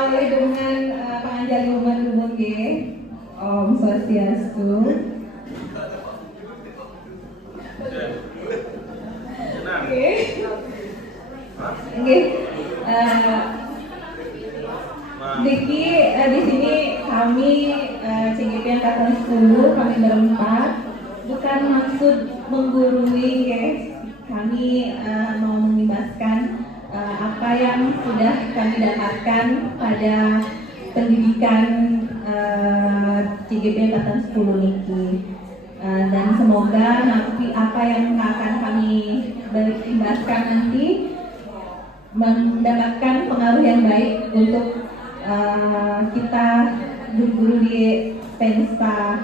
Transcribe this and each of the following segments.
awali dengan pengajar lumun-lumun G. Om Swastiastu. Oke. Diki di sini kami CGP Angkatan 10 kami berempat bukan maksud menggurui guys. Kami mau mengimbaskan apa yang sudah kami dapatkan pada pendidikan CGP Angkatan 10 niki. Dan semoga nanti apa yang akan kami berimbaskan nanti mendapatkan pengaruh yang baik untuk kita guru-guru di pensta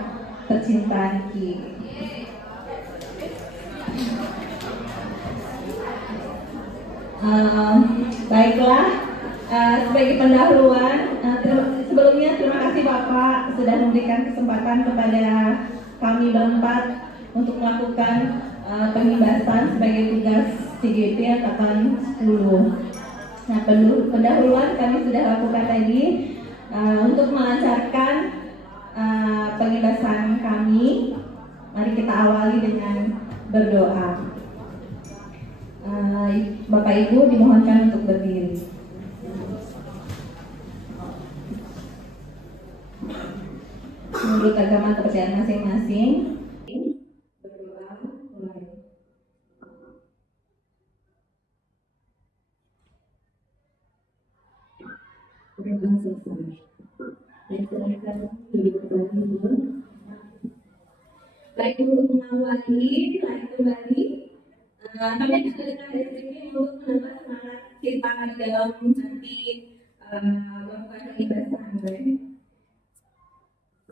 tercinta niki. Baiklah, sebagai pendahuluan, sebelumnya terima kasih Bapak sudah memberikan kesempatan kepada kami berempat untuk melakukan pengibasan sebagai tugas CGP Angkatan 10. Nah, pendahuluan kami sudah lakukan tadi untuk melancarkan pengibasan kami. Mari kita awali dengan berdoa. Bapak Ibu dimohonkan untuk berdiri. Menurut agama kepercayaan masing-masing, berdoa mulai. Berdoa selesai. Dan silakan duduk kembali dulu. Baik, untuk mengawali lagi kembali. Kami akan berikan deskripsi untuk menambah semangat kita di dalam nanti melakukan pengibasan.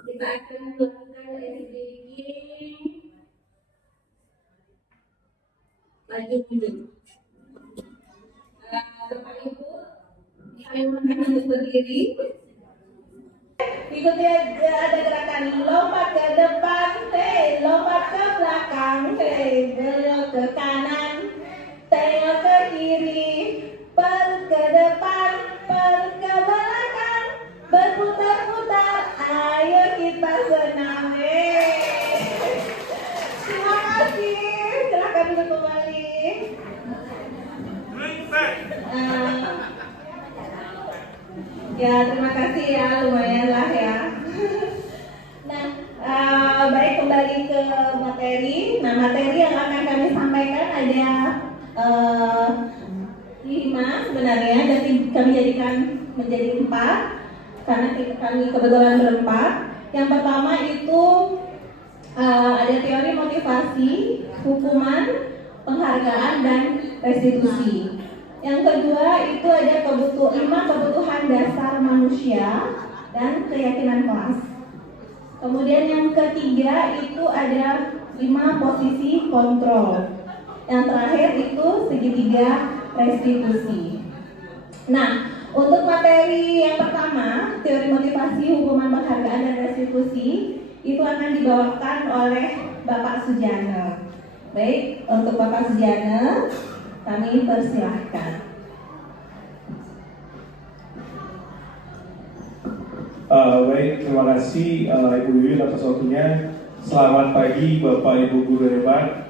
Kita akan melakukan deskripsi lanjut dulu. Bapak Ibu, kami mohon untuk berdiri. Ikuti ada gerakan lompat ke depan, lompat ke belakang, belok ke kanan, tengok ke kiri, perut ke depan, perut ke belakang, berputar-putar, ayo kita senam. Terima kasih, silakan duduk kembali. Ya, terima kasih ya, lumayan lah ya. Nah, baik, kembali ke materi. Nah, materi yang akan kami sampaikan ada 5 sebenarnya, jadi kami jadikan menjadi 4 karena kami kebetulan berempat. Yang pertama itu ada teori motivasi, hukuman, penghargaan, dan restitusi. Yang kedua itu ada 5 kebutuhan dasar manusia dan keyakinan kelas. Kemudian yang ketiga itu ada 5 posisi kontrol. Yang terakhir itu segitiga restitusi. Nah, untuk materi yang pertama, teori motivasi, hukuman, penghargaan, dan restitusi, itu akan dibawakan oleh Bapak Sujana. Baik, untuk Bapak Sujana, kami persilahkan. Baik, terima kasih Ibu Wiwin atas waktunya. Selamat pagi Bapak Ibu guru hebat.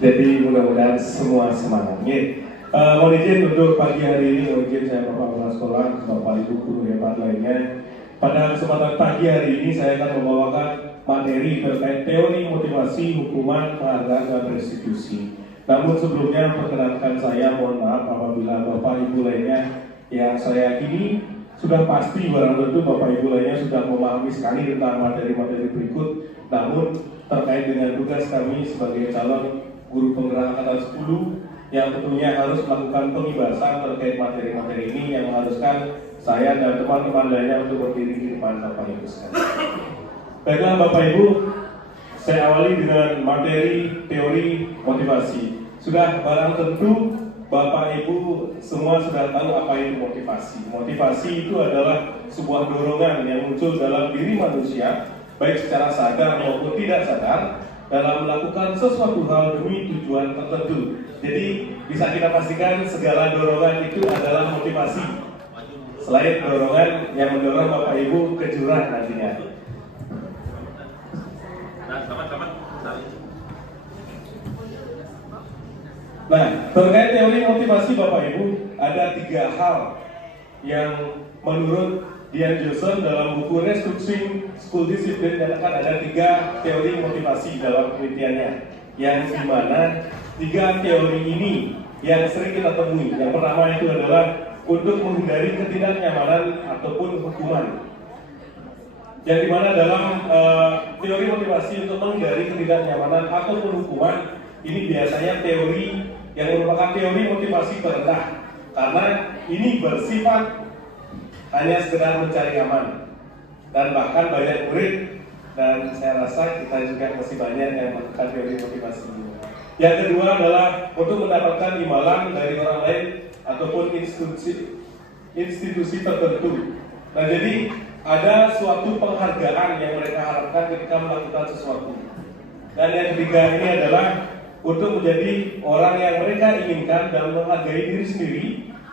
Jadi mudah-mudahan semua semangatnya. Mohon izin untuk pagi hari ini, mohon izin saya Bapak Kepala Sekolah, Bapak Ibu guru hebat lainnya. Pada kesempatan pagi hari ini saya akan membawakan materi terkait teori motivasi, hukuman, penghargaan, dan restitusi. Namun sebelumnya perkenankan saya mohon maaf apabila Bapak Ibu lainnya yang saya yakini sudah pasti barang tentu Bapak Ibu lainnya sudah memahami sekali tentang materi-materi berikut. Namun terkait dengan tugas kami sebagai calon guru penggerak angkatan 10 yang tentunya harus melakukan pengibasan terkait materi-materi ini yang mengharuskan saya dan teman-teman lainnya untuk berdiri di depan Bapak Ibu sekalian. Baiklah Bapak Ibu, saya awali dengan materi teori motivasi. Sudah barang tentu Bapak Ibu semua sudah tahu apa itu motivasi. Motivasi itu adalah sebuah dorongan yang muncul dalam diri manusia, baik secara sadar maupun tidak sadar, dalam melakukan sesuatu hal demi tujuan tertentu. Jadi bisa kita pastikan segala dorongan itu adalah motivasi. Selain dorongan yang mendorong Bapak Ibu ke jurang nantinya. Nah, terkait teori motivasi Bapak Ibu, ada 3 hal yang menurut Dian Johnson dalam buku Restructuring School Discipline menyatakan ada 3 teori motivasi dalam penelitiannya, yang dimana 3 teori ini yang sering kita temui. Yang pertama itu adalah untuk menghindari ketidaknyamanan ataupun hukuman. Yang dimana dalam teori motivasi untuk menghindari ketidaknyamanan ataupun hukuman, ini biasanya teori yang merupakan teori motivasi terendah, karena ini bersifat hanya sekedar mencari aman. Dan bahkan banyak murid, dan saya rasa kita juga masih banyak yang melakukan teori motivasi ini. Yang kedua adalah untuk mendapatkan imbalan dari orang lain ataupun institusi tertentu. Nah, jadi ada suatu penghargaan yang mereka harapkan ketika melakukan sesuatu. Dan yang ketiga ini adalah untuk menjadi orang yang mereka inginkan dan menghargai diri sendiri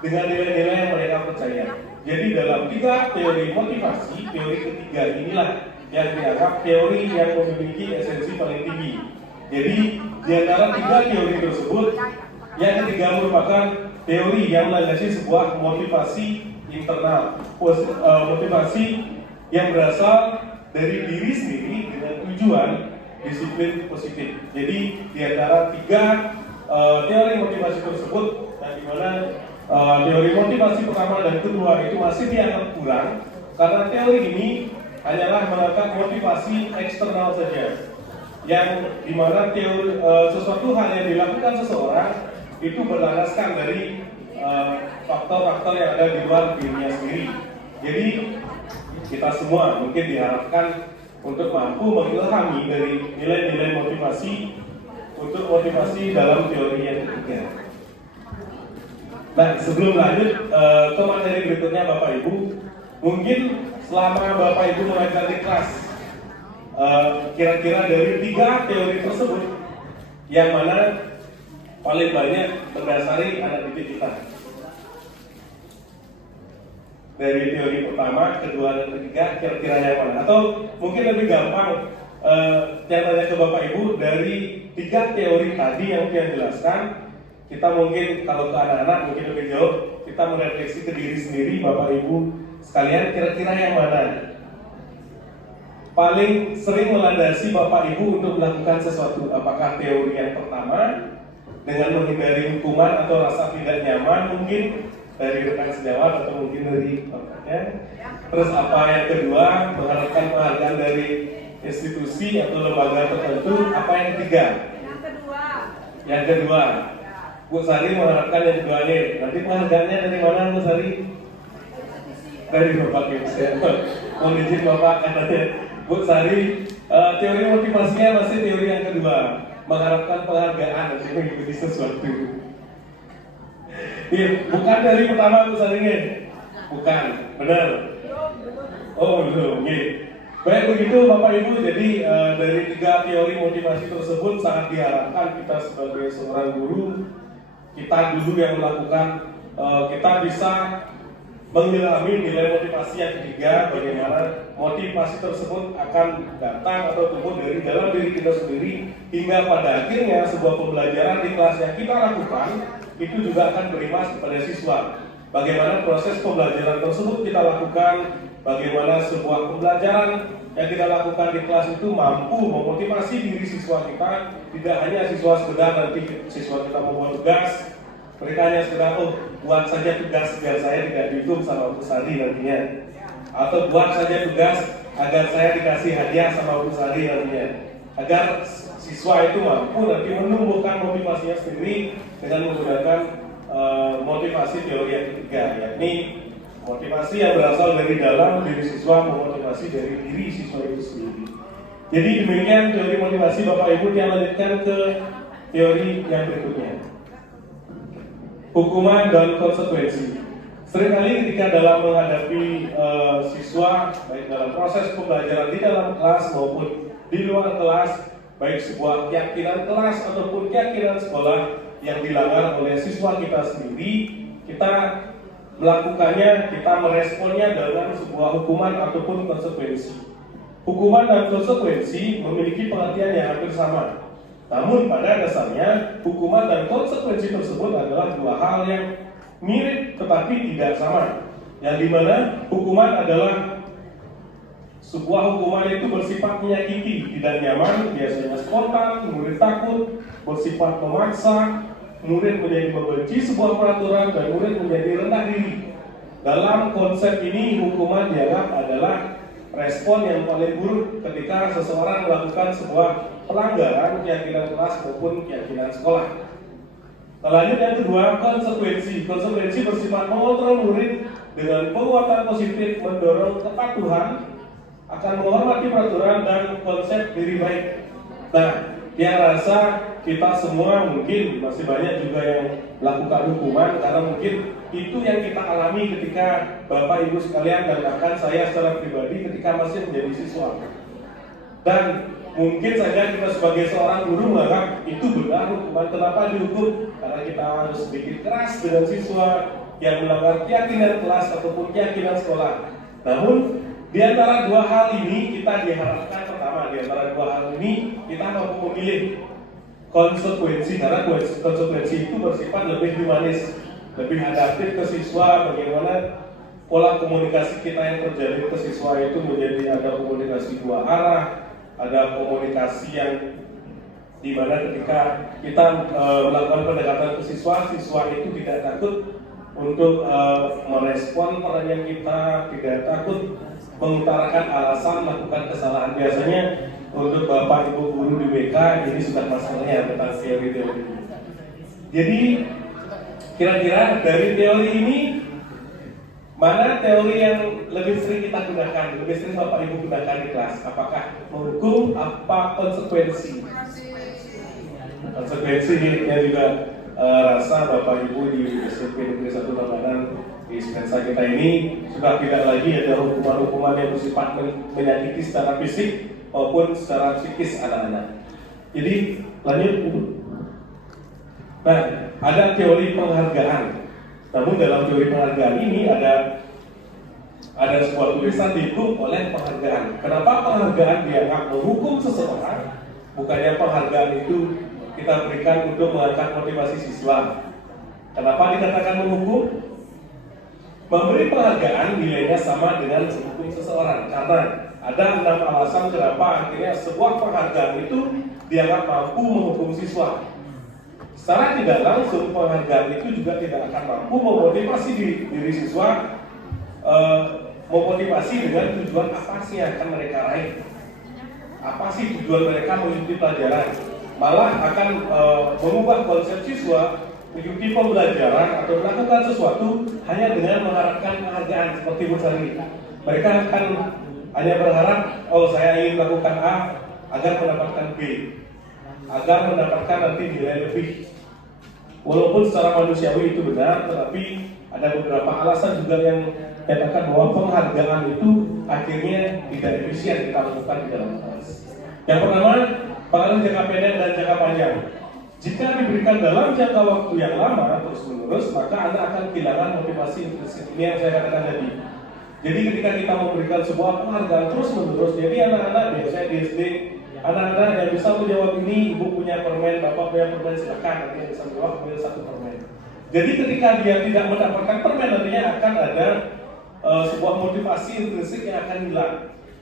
dengan nilai-nilai yang mereka percaya. Jadi dalam 3 teori motivasi, teori ketiga inilah yang dianggap teori yang memiliki esensi paling tinggi. Jadi di antara 3 teori tersebut, yang ketiga merupakan teori yang melandasi sebuah motivasi internal, motivasi yang berasal dari diri sendiri dengan tujuan disiplin positif. Jadi di antara 3 teori motivasi tersebut, yang dimana teori motivasi pertama dan kedua itu masih dianggap kurang, karena teori ini hanyalah mengangkat motivasi eksternal saja, yang dimana teori sesuatu hal yang dilakukan seseorang itu berlandaskan dari faktor-faktor yang ada di luar dirinya sendiri. Jadi kita semua mungkin diharapkan untuk mampu mengilhami dari nilai-nilai motivasi untuk motivasi dalam teori yang ketiga. Nah, sebelum lanjut ke materi berikutnya Bapak Ibu, mungkin selama Bapak Ibu mengajar di kelas, kira-kira dari 3 teori tersebut, yang mana paling banyak mendasari anak didik kita? Dari teori pertama, kedua, dan ketiga, kira-kira yang mana? Atau mungkin lebih gampang, yang tanya ke Bapak Ibu, dari 3 teori tadi yang saya jelaskan, kita mungkin kalau ke anak-anak mungkin lebih jauh, kita merefleksi ke diri sendiri, Bapak Ibu sekalian, kira-kira yang mana paling sering melandasi Bapak Ibu untuk melakukan sesuatu? Apakah teori yang pertama dengan menghindari hukuman atau rasa tidak nyaman mungkin dari rekan sejawat atau mungkin dari bapaknya? Terus apa yang kedua, mengharapkan penghargaan dari institusi atau lembaga tertentu? Apa yang ketiga? Yang kedua, Bu Sari mengharapkan yang keduanya. Nanti penghargaannya dari mana Bu Sari? Dari Bapak Ibu. Mohon izin Bapak katanya. Bu Sari, teori motivasinya masih teori yang kedua, mengharapkan penghargaan untuk mengikuti sesuatu. Ya, bukan dari pertama Bu Sari, bukan, benar. Oh belum, baik begitu Bapak Ibu. Jadi dari 3 teori motivasi tersebut sangat diharapkan kita sebagai seorang guru, kita dulu yang melakukan, kita bisa mengilhami nilai motivasi yang ketiga, bagaimana motivasi tersebut akan datang atau tumbuh dari dalam diri kita sendiri, hingga pada akhirnya sebuah pembelajaran di kelas yang kita lakukan itu juga akan berimbas kepada siswa. Bagaimana proses pembelajaran tersebut kita lakukan, bagaimana sebuah pembelajaran yang kita lakukan di kelas itu mampu memotivasi diri siswa kita, tidak hanya siswa sekedar nanti siswa kita membuat tugas, mereka hanya sekedar buat saja tugas biar saya tidak dihitung sama Bu Sari nantinya, atau buat saja tugas agar saya dikasih hadiah sama Bu Sari nantinya, agar siswa itu mampu nanti menumbuhkan motivasinya sendiri dengan menggunakan motivasi teori yang ketiga, yakni motivasi yang berasal dari dalam diri siswa, memotivasi dari diri siswa itu sendiri. Jadi demikian teori motivasi Bapak Ibu. Yang lanjutkan ke teori yang berikutnya, hukuman dan konsekuensi. Seringkali ketika dalam menghadapi siswa, baik dalam proses pembelajaran di dalam kelas maupun di luar kelas, baik sebuah keyakinan kelas ataupun keyakinan sekolah yang dilanggar oleh siswa kita sendiri, kita melakukannya, kita meresponnya dengan sebuah hukuman ataupun konsekuensi. Hukuman dan konsekuensi memiliki pengertian yang hampir sama. Namun pada dasarnya, hukuman dan konsekuensi tersebut adalah dua hal yang mirip tetapi tidak sama. Yang dimana hukuman adalah sebuah hukuman itu bersifat menyakiti, tidak nyaman, biasanya spontan, murid takut, bersifat memaksa, murid menjadi membenci sebuah peraturan, dan murid menjadi rendah diri. Dalam konsep ini, hukuman dianggap adalah respon yang paling buruk ketika seseorang melakukan sebuah pelanggaran keyakinan kelas maupun keyakinan sekolah. Lanjut yang kedua, konsekuensi. Konsekuensi bersifat mengontrol murid dengan penguatan positif, mendorong kepatuhan, akan menghormati peraturan dan konsep diri baik. Nah, yang rasa kita semua mungkin masih banyak juga yang melakukan hukuman karena mungkin itu yang kita alami ketika Bapak Ibu sekalian dan bahkan saya secara pribadi ketika masih menjadi siswa. Dan mungkin saja kita sebagai seorang guru menganggap itu benar hukuman. Kenapa dihukum? Karena kita harus sedikit keras dengan siswa yang melanggar keyakinan kelas ataupun keyakinan sekolah. Namun di antara dua hal ini kita diharapkan, pertama, di antara dua hal ini kita mampu memilih konsekuensi, karena konsekuensi itu bersifat lebih humanis, lebih adaptif ke siswa. Bagaimana pola komunikasi kita yang terjadi ke siswa itu menjadi ada komunikasi dua arah, ada komunikasi yang dimana ketika kita melakukan pendekatan ke siswa, siswa itu tidak takut untuk merespon pertanyaan kita, tidak takut mengutarakan alasan melakukan kesalahan. Biasanya untuk Bapak Ibu guru di BK ini sudah masalahnya tentang teori-teori. Jadi kira-kira dari teori ini mana teori yang lebih sering kita gunakan, lebih sering Bapak Ibu gunakan di kelas? Apakah menghukum, apa konsekuensi? Konsekuensinya juga rasa Bapak Ibu di SMP Negeri 1 Tabanan di Spensa kita ini sudah tidak lagi ada hukuman-hukuman yang bersifat menyakiti secara fisik maupun secara psikis anak-anak. Jadi lanjut. Nah, ada teori penghargaan. Namun dalam teori penghargaan ini ada sebuah tulisan dihukum oleh penghargaan. Kenapa penghargaan dianggap menghukum seseorang? Bukannya penghargaan itu kita berikan untuk mengangkat motivasi siswa. Kenapa dikatakan menghukum? Memberi penghargaan nilainya sama dengan menghukum seseorang, karena ada 6 alasan kenapa akhirnya sebuah penghargaan itu dianggap mampu menghukum siswa. Secara tidak langsung penghargaan itu juga tidak akan mampu memotivasi diri siswa, memotivasi dengan tujuan apa sih yang akan mereka raih, apa sih tujuan mereka mengikuti pelajaran, malah akan mengubah konsep siswa mengikuti pembelajaran atau melakukan sesuatu hanya dengan mengharapkan penghargaan seperti Bu Sari. Mereka akan hanya berharap, oh saya ingin melakukan A agar mendapatkan B, agar mendapatkan nanti nilai lebih. Walaupun secara manusiawi itu benar, tetapi ada beberapa alasan juga yang menyatakan bahwa penghargaan itu akhirnya tidak efisien kita lakukan di dalam kelas. Yang pertama, pengaruh jangka pendek dan jangka panjang. Jika diberikan dalam jangka waktu yang lama terus-menerus, maka Anda akan kehilangan motivasi intrinsik. Ini yang saya katakan tadi. Jadi ketika kita memberikan sebuah penghargaan terus-menerus, jadi anak-anak biasanya di SD, anak-anak yang bisa menjawab ini, ibu punya permen, bapak punya permen, silakan nanti yang bisa menjawab punya 1 permen. Jadi ketika dia tidak mendapatkan permen, nantinya akan ada sebuah motivasi intrinsik yang akan hilang.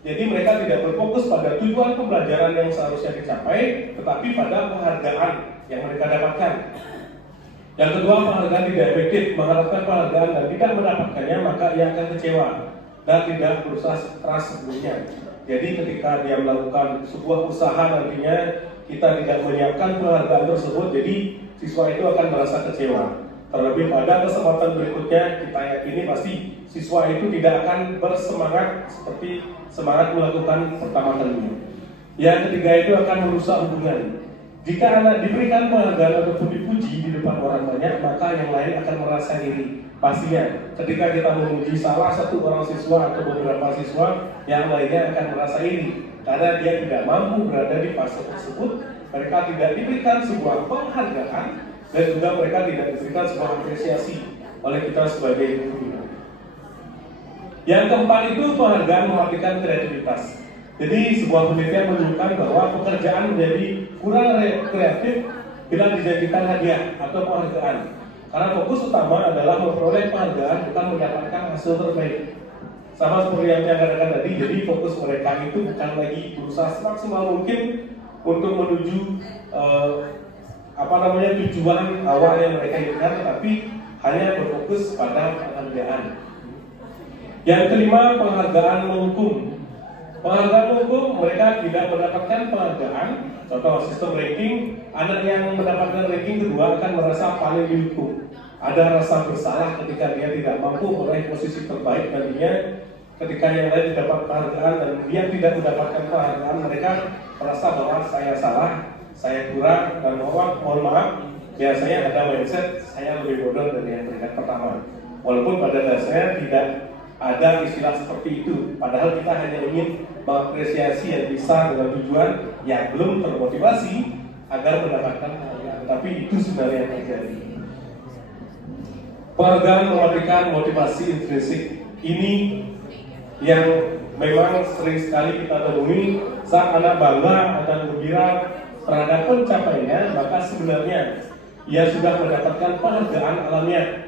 Jadi mereka tidak berfokus pada tujuan pembelajaran yang seharusnya dicapai, tetapi pada penghargaan yang mereka dapatkan. Yang kedua, penghargaan tidak efektif. Mengharapkan penghargaan dan tidak mendapatkannya, maka ia akan kecewa dan tidak berusaha keras sebelumnya. Jadi ketika dia melakukan sebuah usaha nantinya kita tidak menyiapkan penghargaan tersebut, jadi siswa itu akan merasa kecewa. Terlebih pada kesempatan berikutnya, kita yakini pasti siswa itu tidak akan bersemangat seperti semangat melakukan pertama kalinya. Yang ketiga itu akan merusak hubungan. Jika anak diberikan penghargaan ataupun dipuji di depan orang banyak, maka yang lain akan merasa iri. Pastinya, ketika kita memuji salah satu orang siswa atau beberapa siswa, yang lainnya akan merasa iri. Karena dia tidak mampu berada di fase tersebut, mereka tidak diberikan sebuah penghargaan, dan juga mereka tidak diberikan sebuah apresiasi oleh kita sebagai guru. Yang keempat itu penghargaan mematikan kreativitas. Jadi sebuah penelitian menunjukkan bahwa pekerjaan menjadi kurang kreatif bila dijadikan hadiah atau penghargaan. Karena fokus utama adalah memperoleh penghargaan, bukan mendapatkan hasil terbaik. Sama seperti yang saya katakan tadi, jadi fokus mereka itu bukan lagi berusaha semaksimal mungkin untuk menuju tujuan awal yang mereka inginkan, tetapi hanya berfokus pada penghargaan. Yang kelima, penghargaan menghukum. Penghargaan menghukum, mereka tidak mendapatkan penghargaan. Contoh sistem ranking, anak yang mendapatkan ranking kedua akan merasa paling dihukum. Ada rasa bersalah ketika dia tidak mampu meraih posisi terbaik nantinya. Ketika yang lain dapat penghargaan dan dia tidak mendapatkan penghargaan, mereka merasa bahwa saya salah, saya kurang, dan mohon maaf, biasanya ada mindset saya lebih bodoh dari yang peringkat pertama. Walaupun pada dasarnya tidak ada istilah seperti itu, padahal kita hanya ingin mengapresiasi yang bisa dengan tujuan yang belum termotivasi agar mendapatkan penghargaan, tapi itu sebenarnya yang terjadi. Penghargaan mematikan motivasi intrinsik ini yang memang sering sekali kita temui saat anak bangga dan gembira terhadap pencapaiannya, maka sebenarnya ia sudah mendapatkan penghargaan alamiah.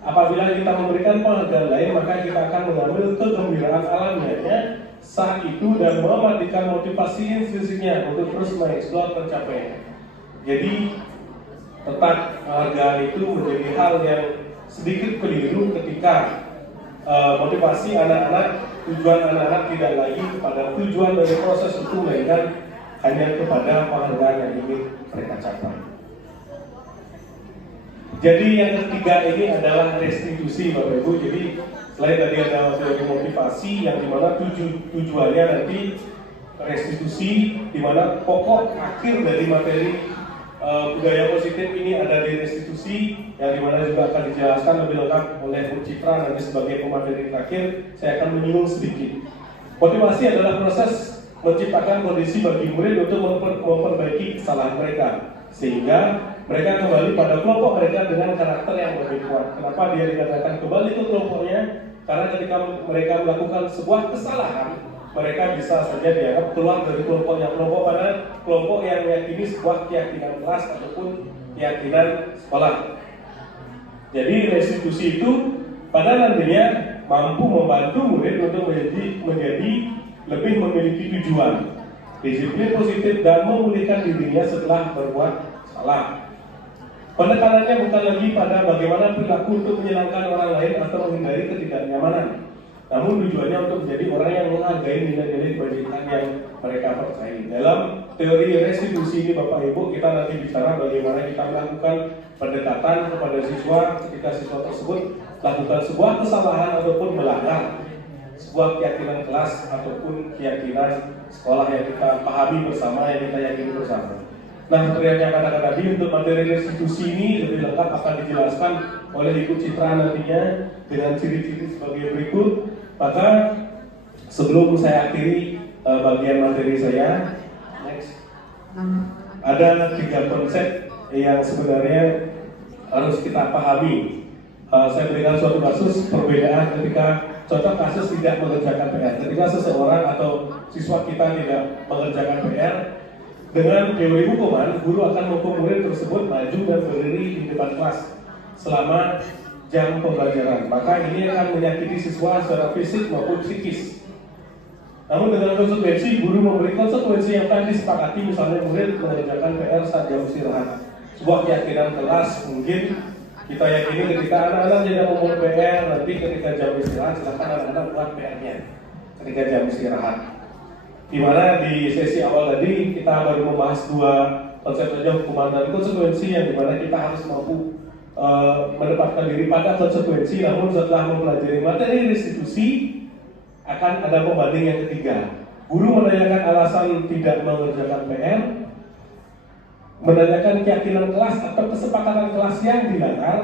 Apabila kita memberikan penghargaan lain, maka kita akan mengambil kegembiraan alamiahnya saat itu dan mematikan motivasi intrinsiknya untuk terus mengeksplor pencapaiannya. Jadi tetap penghargaan itu menjadi hal yang sedikit keliru ketika motivasi anak-anak, tujuan anak-anak tidak lagi kepada tujuan dari proses itu, melainkan hanya kepada penghargaan yang ingin mereka capai. Jadi yang ketiga ini adalah restitusi, Bapak Ibu. Jadi selain tadi ada teori motivasi yang dimana tujuannya nanti restitusi, dimana pokok akhir dari materi budaya positif ini ada di restitusi, yang dimana juga akan dijelaskan lebih lengkap oleh Bu Citra nanti sebagai pemateri terakhir. Saya akan menyinggung sedikit. Motivasi adalah proses menciptakan kondisi bagi murid untuk memperbaiki kesalahan mereka, sehingga mereka kembali pada kelompok mereka dengan karakter yang lebih kuat. Kenapa dia dikatakan kembali ke kelompoknya? Karena ketika mereka melakukan sebuah kesalahan, mereka bisa saja dianggap keluar dari kelompoknya. Kelompok pada kelompok yang meyakini sebuah keyakinan kelas ataupun keyakinan sekolah. Jadi restitusi itu pada nantinya mampu membantu murid untuk menjadi lebih memiliki tujuan, disiplin positif, dan memulihkan dirinya setelah berbuat salah. Penekanannya bukan lagi pada bagaimana perilaku untuk menyenangkan orang lain atau menghindari ketidaknyamanan, namun tujuannya untuk menjadi orang yang menghargai nilai-nilai kebajikan yang mereka percayai. Dalam teori restitusi ini, Bapak Ibu, kita nanti bicara bagaimana kita melakukan pendekatan kepada siswa ketika siswa tersebut melakukan sebuah kesalahan ataupun melanggar sebuah keyakinan kelas ataupun keyakinan sekolah yang kita pahami bersama, yang kita yakini bersama. Nah, seperti yang saya katakan tadi, untuk materi restitusi ini lebih lengkap akan dijelaskan oleh Ibu Citra nantinya dengan ciri-ciri sebagai berikut. Maka sebelum saya akhiri bagian materi saya, next, ada 3 konsep yang sebenarnya harus kita pahami. Saya berikan suatu kasus perbedaan ketika contoh kasus tidak mengerjakan PR. Ketika seseorang atau siswa kita tidak mengerjakan PR, dengan teori hukuman, guru akan menghukum murid tersebut maju dan berdiri di depan kelas selama jam pembelajaran. Maka ini akan menyakiti siswa secara fisik maupun psikis. Namun dengan konsekuensi, guru memberi konsekuensi yang tadi disepakati, misalnya murid mengerjakan PR saat jam istirahat. Sebuah keyakinan kelas, mungkin kita yakini ketika anak-anak tidak membuat PR, nanti ketika jam istirahat silakan anak-anak buat PR-nya ketika jam istirahat. Di mana di sesi awal tadi kita baru membahas 2 konsep saja, hukuman dan konsekuensi, yang dimana kita harus mampu menempatkan diri pada konsekuensi. Namun setelah mempelajari materi restitusi, akan ada pembanding yang ketiga. Guru menanyakan alasan tidak mengerjakan PR, menanyakan keyakinan kelas atau kesepakatan kelas yang dilanggar,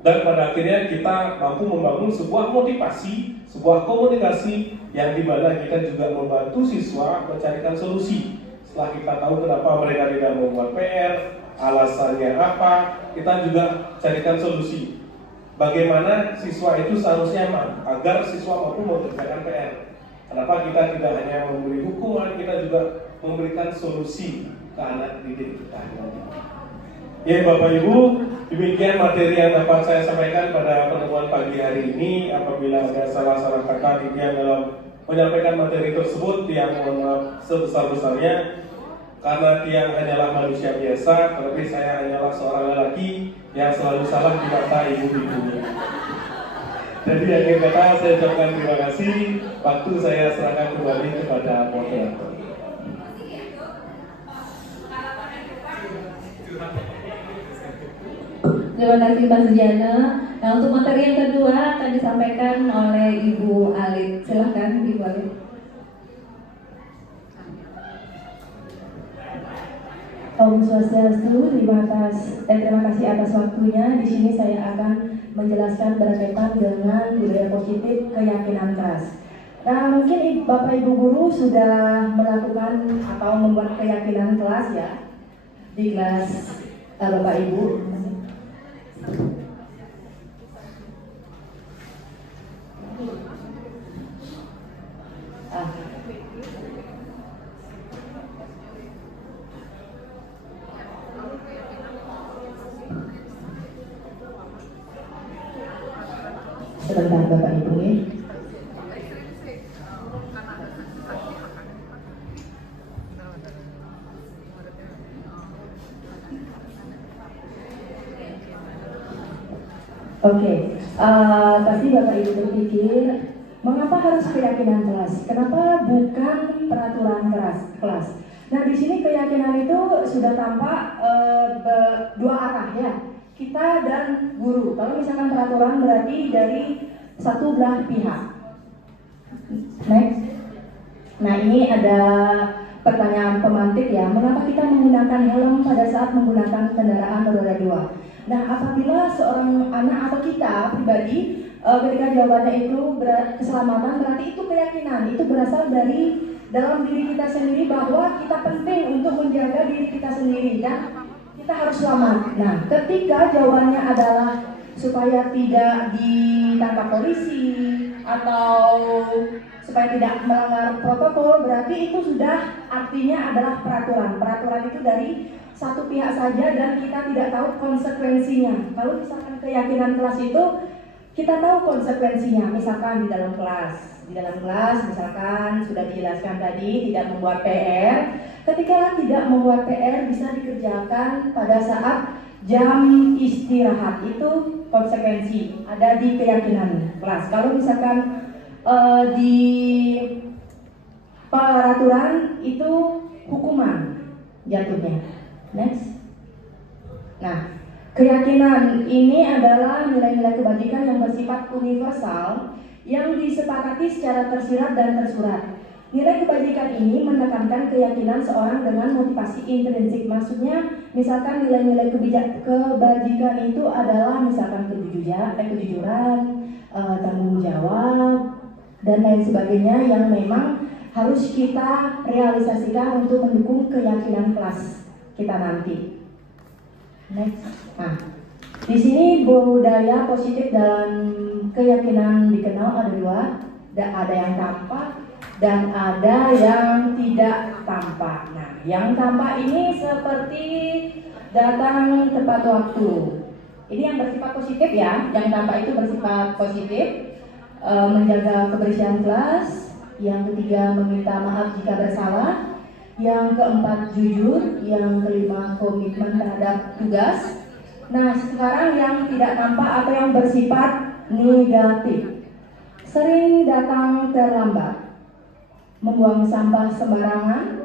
dan pada akhirnya kita mampu membangun sebuah motivasi, sebuah komunikasi yang dimana kita juga membantu siswa mencarikan solusi. Setelah kita tahu kenapa mereka tidak membuat PR, alasannya apa, kita juga carikan solusi. Bagaimana siswa itu seharusnya aman agar siswa mampu mengerjakan PR. Kenapa kita tidak hanya memberi hukuman, kita juga memberikan solusi ke anak didik kita. Ya Bapak Ibu, demikian materi yang dapat saya sampaikan pada pertemuan pagi hari ini. Apabila ada salah-salah kata dalam menyampaikan materi tersebut, yang mohon maaf sebesar-besarnya, karena Tiang hanyalah manusia biasa, terlebih saya hanyalah seorang lelaki yang selalu salah di mata ibu-ibunya. Jadi akhir kata saya ucapkan terima kasih. Waktu saya serahkan kembali kepada moderator. Terima kasih Pak Sujana. Nah, untuk materi yang kedua akan disampaikan oleh Ibu Alit. Silakan Ibu Alit. Om Swastiastu, terima kasih atas waktunya. Di sini saya akan menjelaskan berkaitan dengan budaya positif keyakinan keras. Nah, mungkin Bapak Ibu guru sudah melakukan atau membuat keyakinan kelas ya di kelas Bapak Ibu. Sebentar Bapak Ibu ya. Oke, pasti Bapak Ibu berpikir, mengapa harus keyakinan kelas? Kenapa bukan peraturan kelas? Nah, di sini keyakinan itu sudah tampak dua arah ya, kita dan guru. Kalau misalkan peraturan berarti dari satu belah pihak. Next. Nah, ini ada pertanyaan pemantik ya, mengapa kita menggunakan helm pada saat menggunakan kendaraan roda 2? Nah, apabila seorang anak atau kita pribadi ketika jawabannya itu keselamatan, berarti itu keyakinan, itu berasal dari dalam diri kita sendiri bahwa kita penting untuk menjaga diri kita sendiri dan kita harus selamat. Nah, ketika jawabannya adalah supaya tidak ditangkap polisi atau supaya tidak melanggar protokol, berarti itu sudah artinya adalah peraturan. Peraturan itu dari satu pihak saja dan kita tidak tahu konsekuensinya. Kalau misalkan keyakinan kelas itu kita tahu konsekuensinya, misalkan di dalam kelas misalkan sudah dijelaskan tadi tidak membuat PR. Ketika tidak membuat PR bisa dikerjakan pada saat jam istirahat, itu konsekuensi ada di keyakinan kelas. Kalau misalkan di peraturan itu hukuman jatuhnya. Next. Nah, keyakinan ini adalah nilai-nilai kebajikan yang bersifat universal yang disepakati secara tersirat dan tersurat. Nilai kebajikan ini menekankan keyakinan seorang dengan motivasi intrinsik. Maksudnya, misalkan nilai-nilai kebajikan itu adalah misalkan kejujuran, tanggung jawab, dan lain sebagainya yang memang harus kita realisasikan untuk mendukung keyakinan kelas kita nanti. Next. Nah, di sini budaya positif dan keyakinan dikenal ada dua, ada yang tampak dan ada yang tidak tampak. Nah, yang tampak ini seperti datang tepat waktu. Ini yang bersifat positif ya. Yang tampak itu bersifat positif, menjaga kebersihan kelas. Yang ketiga meminta maaf jika bersalah. Yang keempat jujur, yang kelima komitmen terhadap tugas. Nah, sekarang yang tidak tampak atau yang bersifat negatif, sering datang terlambat, membuang sampah sembarangan,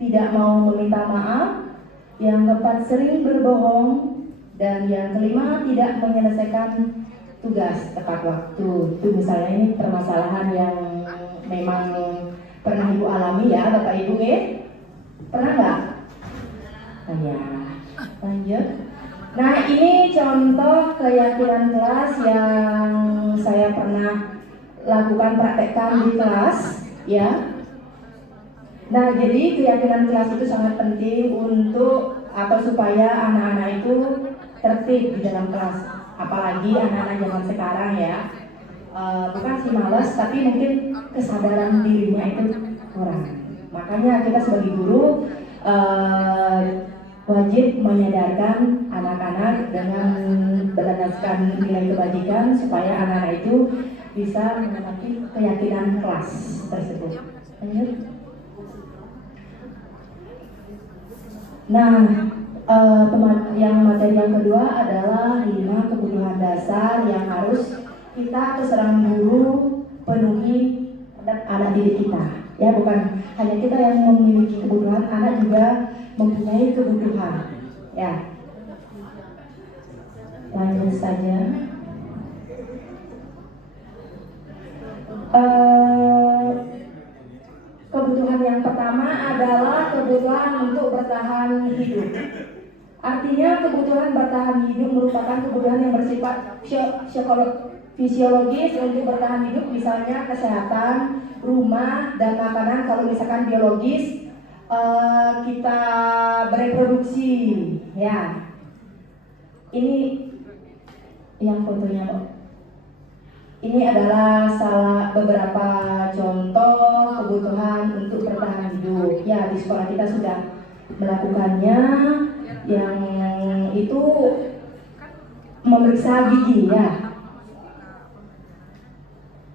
tidak mau meminta maaf, yang keempat sering berbohong, dan yang kelima tidak menyelesaikan tugas tepat waktu. Itu misalnya ini permasalahan yang memang pernah Ibu alami ya Bapak Ibu ya? Pernah nggak? Ya, lanjut. Nah, ini contoh keyakinan kelas yang saya pernah lakukan praktekkan di kelas, ya. Nah, jadi keyakinan kelas itu sangat penting untuk atau supaya anak-anak itu tertib di dalam kelas. Apalagi anak-anak zaman sekarang ya, bukan sih malas, tapi mungkin kesadaran dirinya itu kurang. Makanya kita sebagai guru wajib menyadarkan anak-anak dengan berlandaskan nilai kebajikan supaya anak-anak itu bisa menepati keyakinan kelas tersebut. Lanjut. Nah, yang materi yang kedua adalah 5 kebutuhan dasar yang harus kita seorang guru penuhi anak didik kita. Ya, bukan hanya kita yang memiliki kebutuhan, anak juga mempunyai kebutuhan. Ya. Lanjut saja. Kebutuhan yang pertama adalah kebutuhan untuk bertahan hidup. Artinya kebutuhan bertahan hidup merupakan kebutuhan yang bersifat fisiologis untuk bertahan hidup, misalnya kesehatan, rumah, dan makanan. Kalau misalkan biologis, kita bereproduksi, ya. Ini yang fotonya. Ini adalah beberapa contoh kebutuhan untuk bertahan hidup. Ya, di sekolah kita sudah melakukannya. Yang itu memeriksa gigi, ya.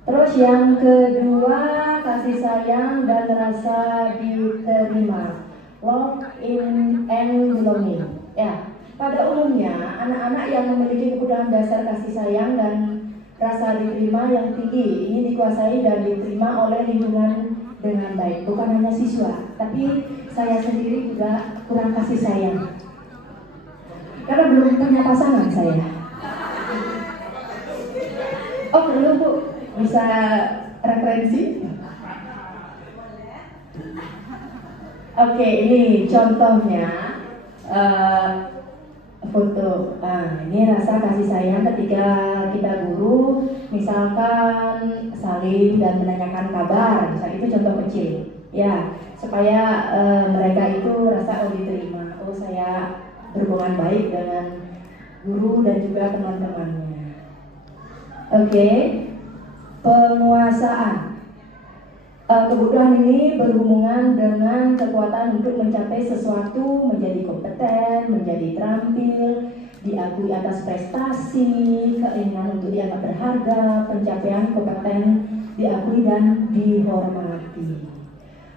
Terus yang kedua, kasih sayang dan rasa diterima, love in and belonging. Ya, pada umumnya anak-anak yang memiliki kebutuhan dasar kasih sayang dan rasa diterima yang tinggi ini dikuasai dan diterima oleh lingkungan dengan baik. Bukan hanya siswa, tapi saya sendiri juga kurang kasih sayang karena belum punya pasangan saya. Oh, belum Bu, bisa referensi? Oke, ini contohnya foto. Ini rasa kasih sayang ketika kita guru, misalkan salim dan menanyakan kabar. Misal itu contoh kecil, ya, supaya mereka itu rasa diterima. Oh, saya berhubungan baik dengan guru dan juga teman-temannya. Oke, penguasaan. Kebutuhan ini berhubungan dengan kekuatan untuk mencapai sesuatu, menjadi kompeten, menjadi terampil, diakui atas prestasi, keinginan untuk dianggap berharga, pencapaian kompeten, diakui dan dihormati.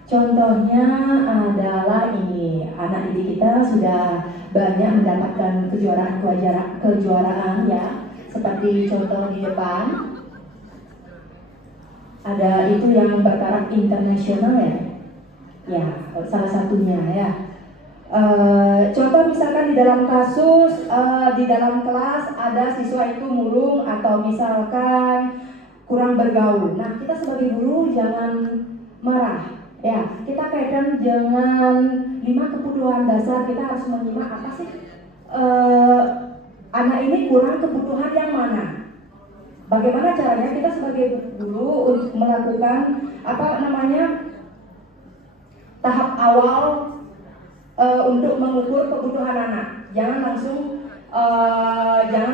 Contohnya adalah ini, anak didik kita sudah banyak mendapatkan kejuaraan ya, seperti contoh di depan. Ada itu yang bertaraf internasional ya, ya salah satunya ya. Contoh misalkan di dalam kasus di dalam kelas ada siswa itu murung atau misalkan kurang bergaul. Nah, kita sebagai guru jangan marah. Ya, kita kaitkan dengan 5 kebutuhan dasar. Kita harus menyimak apa sih anak ini kurang kebutuhan yang mana. Bagaimana caranya kita sebagai guru untuk melakukan tahap awal untuk mengukur kebutuhan anak. Jangan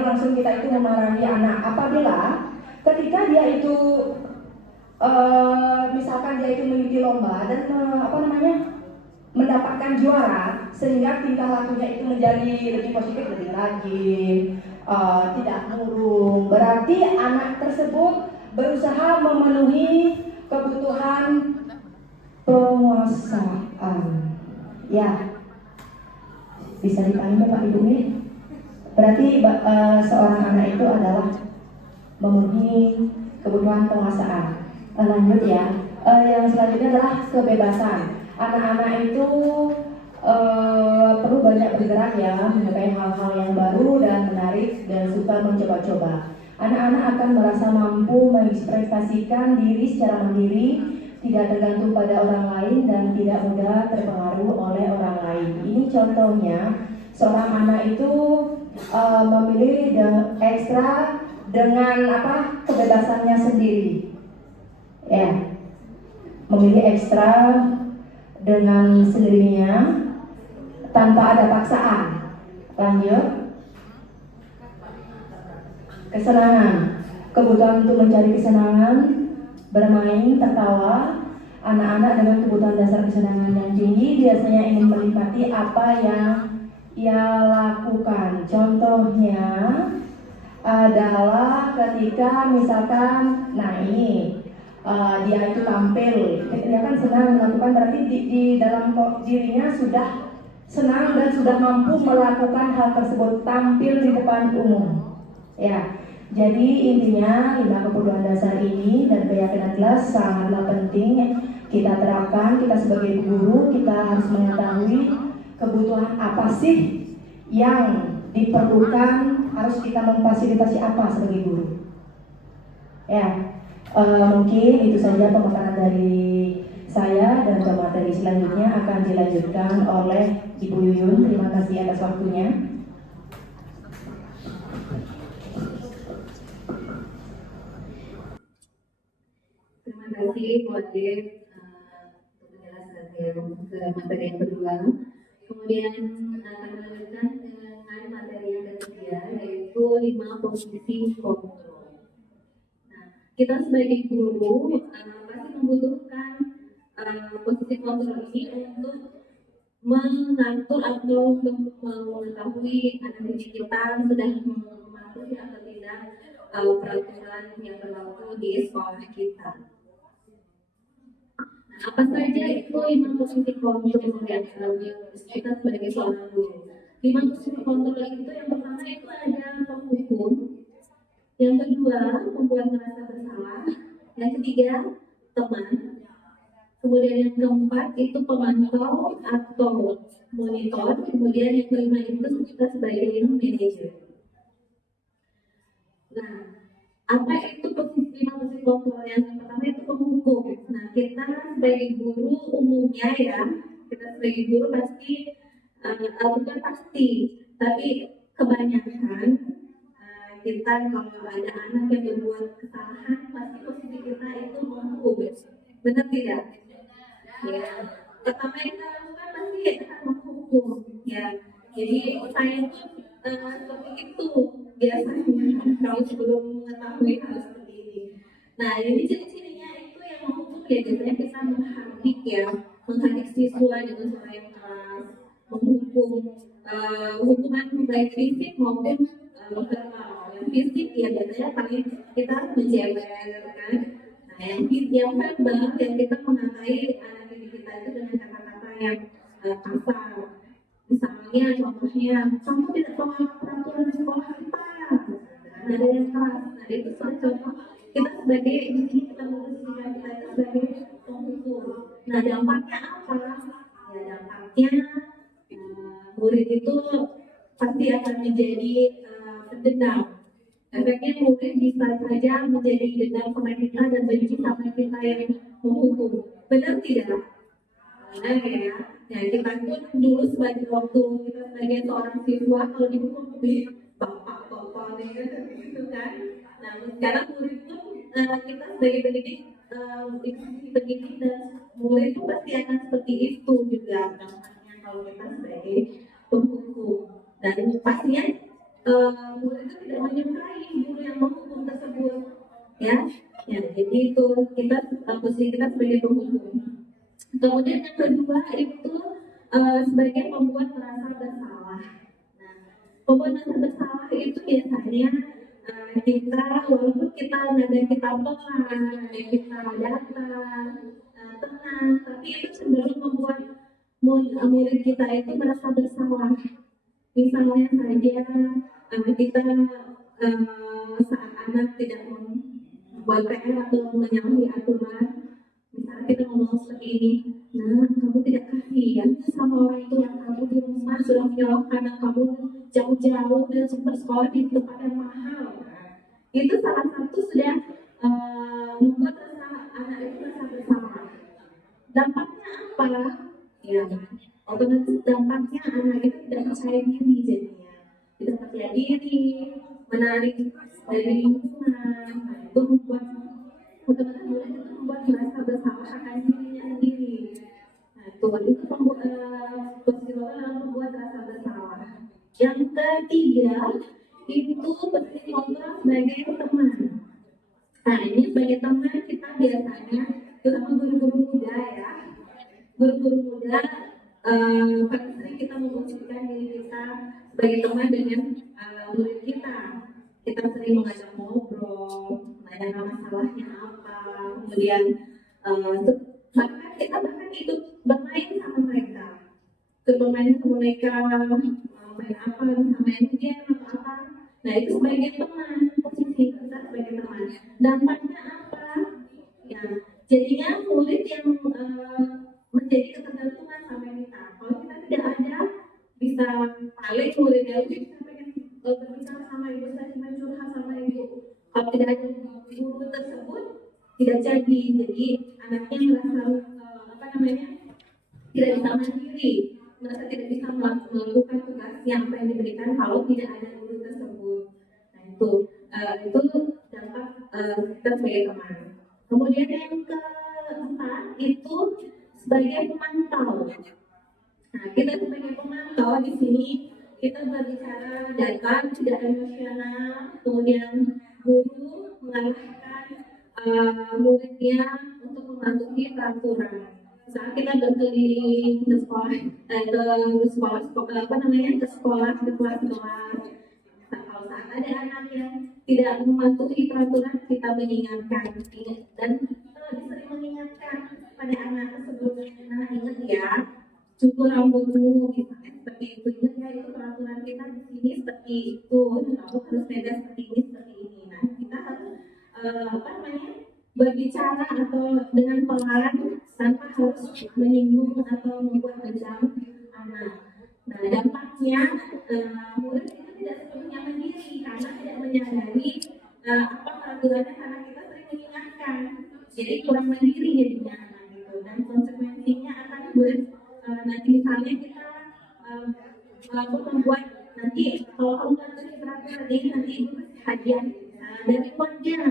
langsung kita itu memarahi anak. Apabila ketika dia itu misalkan dia itu mengikuti lomba dan mendapatkan juara, sehingga tingkah lakunya itu menjadi lebih positif, lebih rajin, tidak murung, berarti anak tersebut berusaha memenuhi kebutuhan penguasaan. Ya, bisa dipahami Bapak Ibu nih. Berarti seorang anak itu adalah memenuhi kebutuhan penguasaan. Lanjut ya. Yang selanjutnya adalah kebebasan. Anak-anak itu perlu banyak bergerak ya, menyukai hal-hal yang baru dan menarik dan suka mencoba-coba. Anak-anak akan merasa mampu mengekspresikan diri secara mandiri, tidak tergantung pada orang lain dan tidak mudah terpengaruh oleh orang lain. Ini contohnya seorang anak itu memilih ekstra dengan kebebasannya sendiri, ya, memilih ekstra dengan sendirinya tanpa ada paksaan. Lanjut, kesenangan, kebutuhan untuk mencari kesenangan, bermain, tertawa. Anak-anak dengan kebutuhan dasar kesenangan yang tinggi biasanya ingin menikmati apa yang ia lakukan. Contohnya adalah ketika misalkan, dia itu tampil, dia kan senang melakukan, berarti di dalam dirinya sudah senang dan sudah mampu melakukan hal tersebut, tampil di depan umum. Ya, jadi intinya 5 kebutuhan dasar ini dan keyakinan jelas sangatlah penting kita terapkan. Kita sebagai guru, kita harus mengetahui kebutuhan apa sih yang diperlukan, harus kita memfasilitasi apa sebagai guru. Ya, mungkin itu saja pemaparan dari saya, dan materi selanjutnya akan dilanjutkan oleh Ibu Yuyun. Terima kasih atas waktunya. Terima kasih Bu Adit untuk penjelasan ke materi yang kedua. Kemudian akan melanjutkan dengan materi yang ketiga, yaitu 5 posisi kontrol. Nah, kita sebagai guru pasti membutuhkan posisi kontrol ini untuk mengatur atau untuk mengetahui anak didik kita sudah mematuhi atau tidak peraturan yang berlaku di sekolah kita. Apa saja itu 5 posisi kontrol yang kita sebagai seorang guru? 5 posisi kontrol itu, yang pertama itu ada penghukum, yang kedua membuat merasa bersalah, yang ketiga teman, kemudian yang keempat itu pemantau atau monitor, kemudian yang kelima itu kita sebagai manajer. Nah, apa itu posisi kontrol? Yang pertama itu penghukum. Nah, kita sebagai guru umumnya ya, kita sebagai guru pasti bukan pasti, tapi kebanyakan kita kalau ada anak yang berbuat kesalahan, pasti posisi kita itu menghukum. Benar tidak? Ya, pertama yang kita lakukan pasti akan menghukum. Ya, jadi saya pun seperti itu biasanya kalau sebelum mengetahui hal seperti ini. Nah, ini ciri-cirinya itu yang menghukum ya, biasanya kita menghadik siswa dengan cara yang keras, menghukum hukuman baik fisik maupun verbal. Yang fisik ya biasanya paling kita menjewer kan. Nah, yang verbal yang kita mengatai anak didik kita itu dengan kata-kata yang kasar. Misalnya contohnya, kamu tidak tahu peraturan di sekolah kita ya, ada yang keras. Nah, itu contoh kita sebagai di sini kita memposisikan kita itu sebagai penghukum. Nah, dampaknya apa? Ya, dampaknya murid itu pasti akan menjadi pendendam. Efeknya murid bisa saja menjadi dendam sama kita dan benci sama kita yang menghukum. Benar tidak? Nah, ya. Ya, kita pun dulu sebagai waktu kita sebagai seorang siswa kalau dihukum bapak gitu kan. Nah, sekarang murid pun kita sebagai pendidik dan murid itu pasti akan seperti itu juga dampaknya kalau kita sebagai penghukum. Dan pastinya murid itu tidak menyukai guru yang menghukum tersebut, ya. Jadi itu posisi kita sebagai penghukum. Kemudian yang kedua itu sebagai pembuat merasa bersalah. Nah, pembuat merasa bersalah itu biasanya kita walaupun kita nada kita pelan, nada kita datar, tenang, tapi itu cenderung membuat murid kita itu merasa bersalah. Misalnya saja kita saat anak tidak membuat PR atau menyalahi aturan, misalnya kita ngomong seperti ini, nah kamu tidak kasihan sama orang tua kamu di rumah sudah menyalahkan anak kamu jauh-jauh dan sempat sekolah di tempat yang mahal. Itu salah satu sudah membuat anak itu merasa bersalah. Dampaknya apa? Ya, otomatis dampaknya anak itu tidak percaya diri jadinya, tidak percaya diri, menarik dari lingkungan. Nah, itu membuat otomatis murid itu membuat merasa bersalah akan dirinya sendiri. Nah, itu posisi kontrol yang membuat rasa bersalah. Yang ketiga itu posisi kontrol sebagai teman. Nah, ini sebagai teman kita biasanya, terutama guru-guru muda ya, guru-guru muda paling sering kita memposisikan diri kita sebagai teman dengan murid kita. Kita sering mengajak ngobrol, menanyakan masalahnya apa, kemudian bahkan ikut bermain sama mereka, bermain sama mereka, main apa sama main game atau apa. Nah, itu sebagai teman, posisi kita sebagai teman. Dampaknya apa? Ya, jadinya murid yang menjadi ketergantungan sama kita. Kalau kita tidak ada, bisa paling murid yang bisa berbicara sama ibu, saya cuma curhat sama ibu. Kalau tidak ada guru tersebut, tidak jadi. Jadi anaknya merasa tidak bisa mandiri, merasa tidak bisa melakukan tugasnya apa yang diberikan kalau tidak ada guru tersebut. Nah, itu dampak kita sebagai teman. Kemudian yang keempat itu sebagai pemantau. Nah, kita sebagai pemantau di sini kita berbicara data tidak emosional, kemudian guru mengarahkan muridnya untuk mematuhi peraturan. Saat kita berkeliling ke sekolah, ke kelas. Nah, kalau saat ada anak yang tidak mematuhi peraturan, kita mengingatkan dan sering mengingatkan pada anak tersebut, nah ingat ya, cukur rambutmu, misalnya seperti itu, ingat ya itu peraturan kita di sini seperti itu, kamu harus beda seperti ini. Nah, kita harus berbicara atau dengan pelan tanpa harus menyinggung atau membuat kejam anak. Nah, dampaknya murid itu tidak sepenuhnya mandiri karena tidak menyadari apa peraturannya karena kita sering mengingatkan. Jadi kurang mandiri jadinya anak gitu. Dan konsekuensinya akan nanti misalnya kita membuat nanti kalau kamu patuhi peraturan ini nanti hadiah dari uangnya.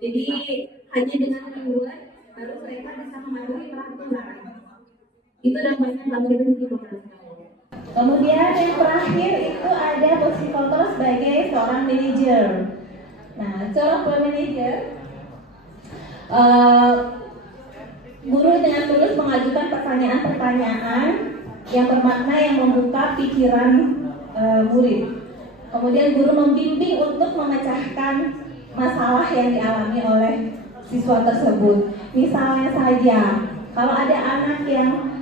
Jadi hanya dengan reward baru mereka bisa mematuhi peraturan. Itu dampaknya kalau kita di. Kemudian yang terakhir itu ada posisi kontrol sebagai seorang manajer. Nah, seorang manajer, guru dengan tulus mengajukan pertanyaan-pertanyaan yang bermakna yang membuka pikiran murid. Kemudian guru membimbing untuk memecahkan masalah yang dialami oleh siswa tersebut. Misalnya saja, kalau ada anak yang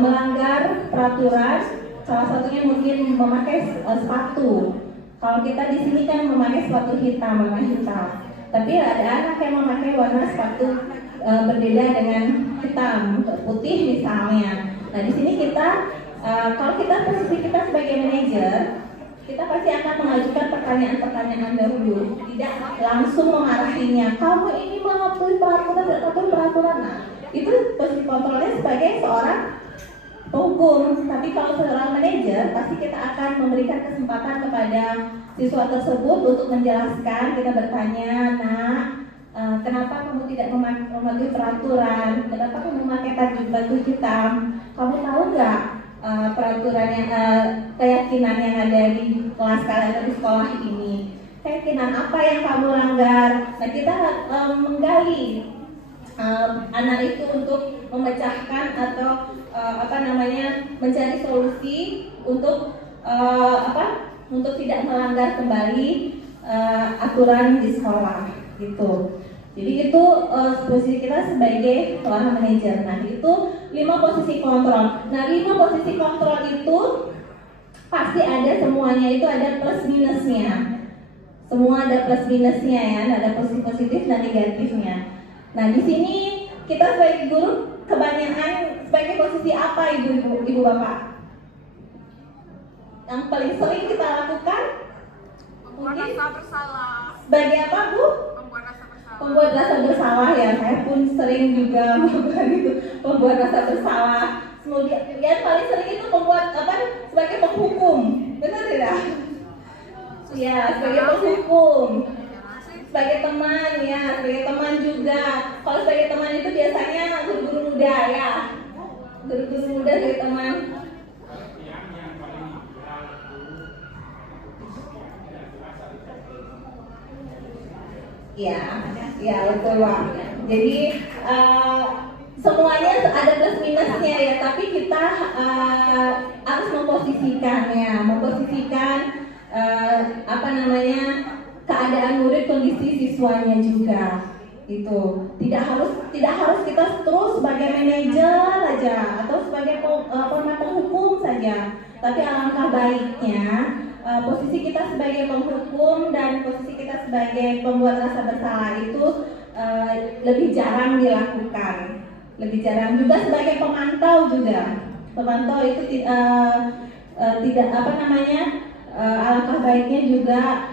melanggar peraturan, salah satunya mungkin memakai sepatu. Kalau kita di sini kan memakai sepatu hitam, warna hitam. Tapi ada anak yang memakai warna sepatu berbeda dengan hitam, putih misalnya. Nah, di sini kita, kalau kita posisi kita sebagai manajer, kita pasti akan mengajukan pertanyaan-pertanyaan dahulu, tidak langsung memarahinya. Kamu ini mematuhi peraturan, tidak mematuhi peraturan. Nah, itu posisi kontrolnya sebagai seorang penghukum. Tapi kalau seorang manajer, pasti kita akan memberikan kesempatan kepada siswa tersebut untuk menjelaskan. Kita bertanya, nah, kenapa kamu tidak mematuhi peraturan? Kenapa kamu memakai baju hitam? Kamu tahu nggak peraturan yang keyakinan yang ada di kelas kalian atau di sekolah ini? Keyakinan apa yang kamu langgar? Nah, kita menggali anak itu untuk memecahkan atau mencari solusi untuk untuk tidak melanggar kembali aturan di sekolah gitu. Jadi itu posisi kita sebagai seorang manajer. Nah, itu 5 posisi kontrol. Nah, 5 posisi kontrol itu pasti ada, semuanya itu ada plus minusnya. Semua ada plus minusnya ya, ada posisi positif dan negatifnya. Nah, di sini kita sebagai guru kebanyakan sebagai posisi apa ibu bapak? Yang paling sering kita lakukan? Membuat rasa bersalah. Sebagai apa, Bu? Membuat rasa bersalah. Membuat rasa bersalah ya. Saya pun sering juga melakukan itu. pembuat rasa bersalah. Kemudian paling sering itu pembuat sebagai penghukum, benar tidak? Ya, sebagai penghukum, sebagai teman ya, sebagai teman juga. Kalau sebagai teman itu biasanya guru-guru muda ya, guru-guru muda sebagai teman. Ya betul Pak. Jadi semuanya ada plus minusnya ya, tapi kita harus memposisikan keadaan murid, kondisi siswanya juga. Itu tidak harus kita terus sebagai manajer aja atau sebagai penghukum saja, tapi alangkah baiknya posisi kita sebagai penghukum dan posisi kita sebagai pembuat rasa bersalah itu lebih jarang dilakukan, lebih jarang juga sebagai pemantau juga. Pemantau itu tidak alangkah baiknya juga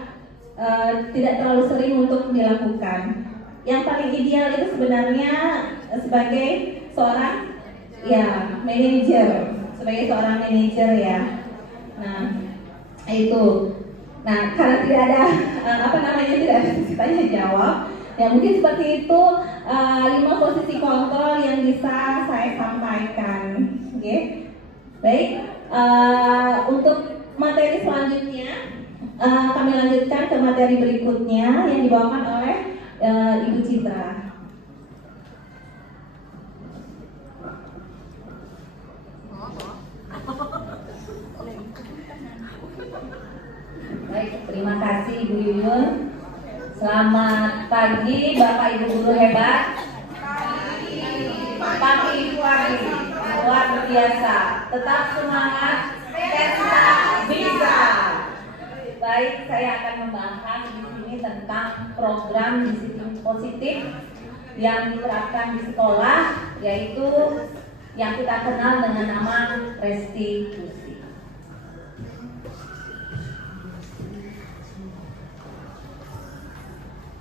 tidak terlalu sering untuk dilakukan. Yang paling ideal itu sebenarnya sebagai seorang manajer, ya. Nah, itu. Nah, karena tidak ada tidak ada sesi tanya jawab, ya mungkin seperti itu 5 posisi kontrol yang bisa saya sampaikan. Oke. Baik, untuk materi selanjutnya kami lanjutkan ke materi berikutnya yang dibawakan oleh Ibu Citra. Baik, terima kasih Ibu Yuyun. Selamat pagi Bapak Ibu guru hebat. Pagi Ibu Ari, luar biasa. Tetap semangat, pesta bisa. Baik, saya akan membahas di sini tentang program disiplin positif yang diterapkan di sekolah, yaitu yang kita kenal dengan nama restitusi.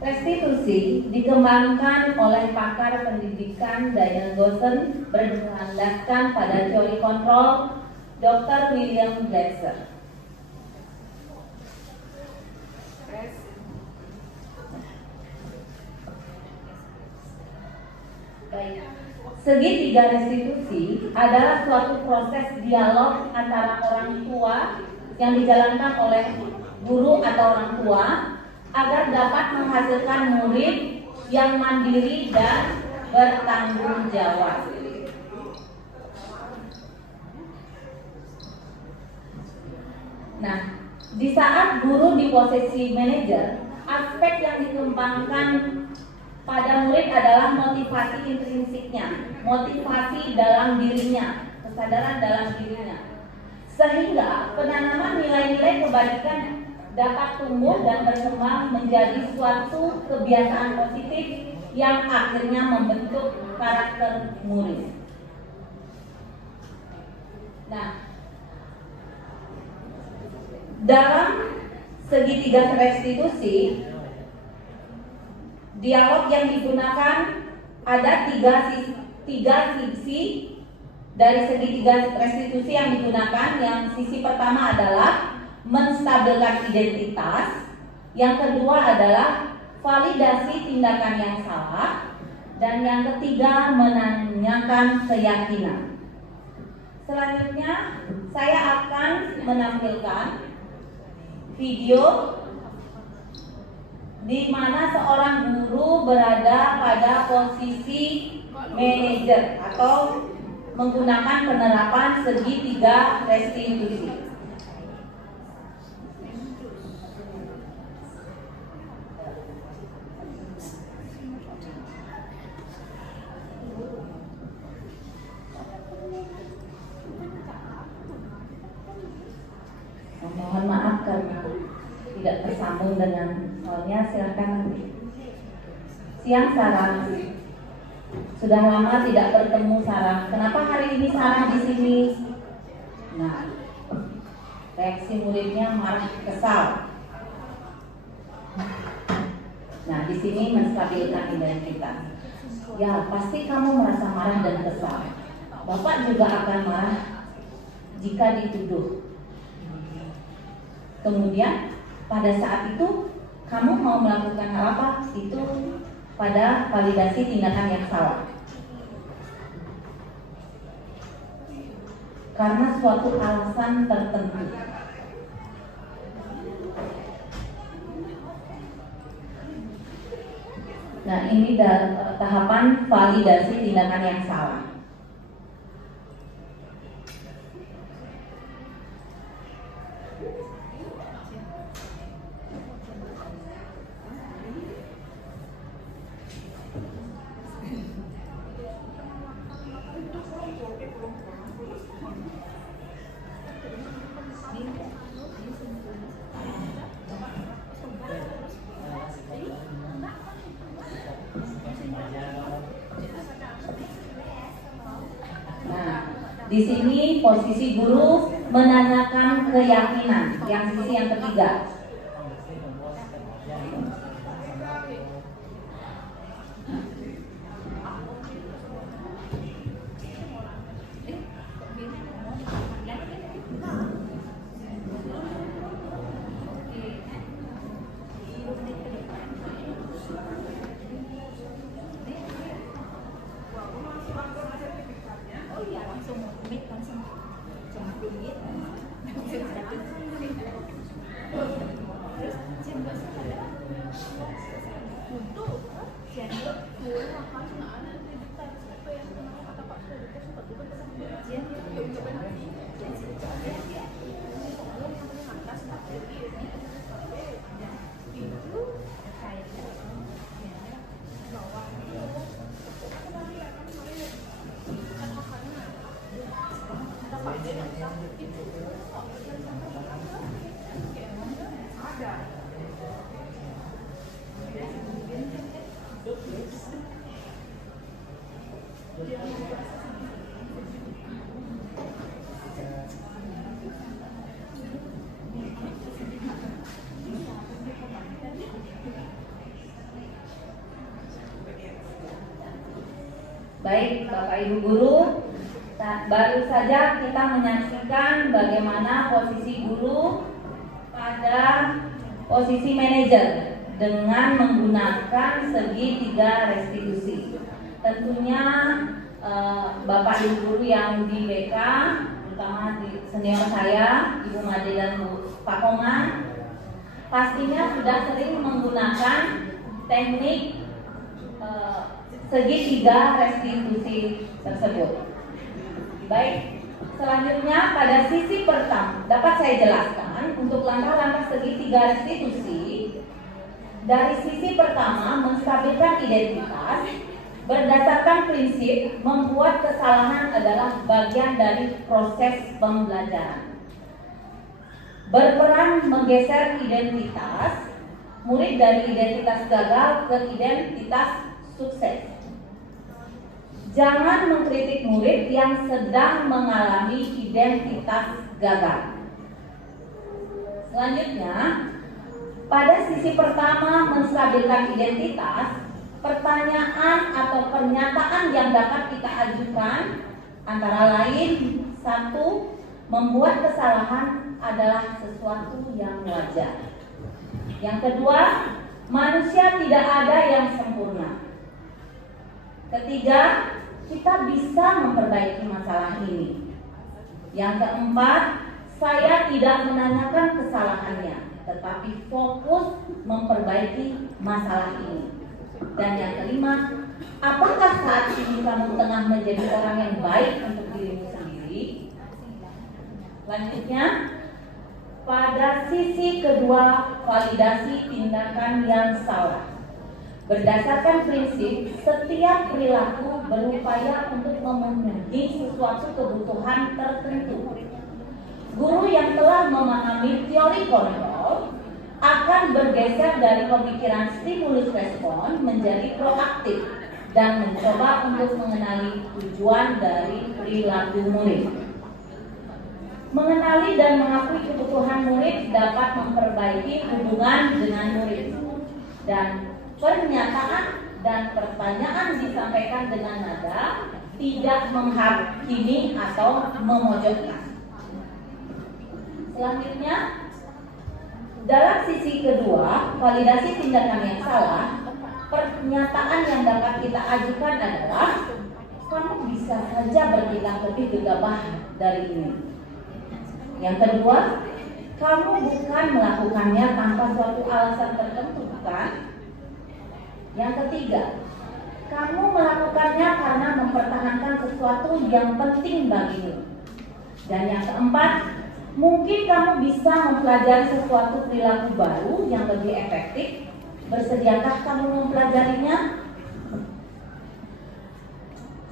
Restitusi dikembangkan oleh pakar pendidikan Daniel Goosen berlandaskan pada teori kontrol Dr. William Glasser. Baik. Segitiga restitusi adalah suatu proses dialog antara orang tua yang dijalankan oleh guru atau orang tua agar dapat menghasilkan murid yang mandiri dan bertanggung jawab. Nah, di saat guru di posisi manajer, aspek yang dikembangkan pada murid adalah motivasi intrinsiknya, motivasi dalam dirinya, kesadaran dalam dirinya. Sehingga penanaman nilai-nilai kebajikan dapat tumbuh dan berkembang menjadi suatu kebiasaan positif yang akhirnya membentuk karakter murid. Nah, dalam segitiga restitusi, dialog yang digunakan ada tiga sisi dari segitiga restitusi yang digunakan. Yang sisi pertama adalah menstabilkan identitas, yang kedua adalah validasi tindakan yang salah, dan yang ketiga menanyakan keyakinan. Selanjutnya saya akan menampilkan video di mana seorang guru berada pada posisi manajer atau menggunakan penerapan segitiga restitusi. Mohon maaf karena tidak tersambung dengan soalnya. Silakan. Siang Sarah. Sudah lama tidak bertemu Sarah. Kenapa hari ini Sarah di sini? Nah, reaksi muridnya marah, kesal. Nah, di sini menstabilkan identitas. Ya, pasti kamu merasa marah dan kesal. Bapak juga akan marah jika dituduh. Kemudian pada saat itu kamu mau melakukan hal apa? Itu pada validasi tindakan yang salah. Karena suatu alasan tertentu. Nah, ini tahapan validasi tindakan yang salah. Nah, di sini posisi guru menanyakan keyakinan, yang sisi yang ketiga. Baik, Bapak Ibu Guru, baru saja kita menyaksikan bagaimana posisi guru pada posisi manajer dengan menggunakan segitiga restitusi. Tentunya Bapak Ibu Guru yang di BK, terutama di senior saya, Ibu Made dan Pak Komang, pastinya sudah sering menggunakan teknik segitiga restitusi tersebut. Baik, selanjutnya pada sisi pertama dapat saya jelaskan untuk langkah-langkah segitiga restitusi. Dari sisi pertama, menstabilkan identitas berdasarkan prinsip membuat kesalahan adalah bagian dari proses pembelajaran. Berperan menggeser identitas murid dari identitas gagal ke identitas sukses. Jangan mengkritik murid yang sedang mengalami identitas gagal. Selanjutnya, pada sisi pertama menstabilkan identitas, pertanyaan atau pernyataan yang dapat kita ajukan antara lain, satu, membuat kesalahan adalah sesuatu yang wajar. Yang kedua, manusia tidak ada yang sempurna. Ketiga, kita bisa memperbaiki masalah ini. Yang keempat, saya tidak menanyakan kesalahannya, tetapi fokus memperbaiki masalah ini. Dan yang kelima, apakah saat ini kamu tengah menjadi orang yang baik untuk dirimu sendiri? Selanjutnya, pada sisi kedua, validasi tindakan yang salah. Berdasarkan prinsip, setiap perilaku berupaya untuk memenuhi sesuatu kebutuhan tertentu. Guru yang telah memahami teori kontrol akan bergeser dari pemikiran stimulus respon menjadi proaktif dan mencoba untuk mengenali tujuan dari perilaku murid. Mengenali dan mengakui kebutuhan murid dapat memperbaiki hubungan dengan murid, dan pernyataan dan pertanyaan disampaikan dengan nada tidak menghakimi atau memojokkan. Selanjutnya, dalam sisi kedua, validasi tindakan yang salah, pernyataan yang dapat kita ajukan adalah kamu bisa saja bertindak lebih gegabah dari ini. Yang kedua, kamu bukan melakukannya tanpa suatu alasan tertentu, bukan? Yang ketiga, kamu melakukannya karena mempertahankan sesuatu yang penting bagimu. Dan yang keempat, mungkin kamu bisa mempelajari sesuatu perilaku baru yang lebih efektif. Bersediakah kamu mempelajarinya?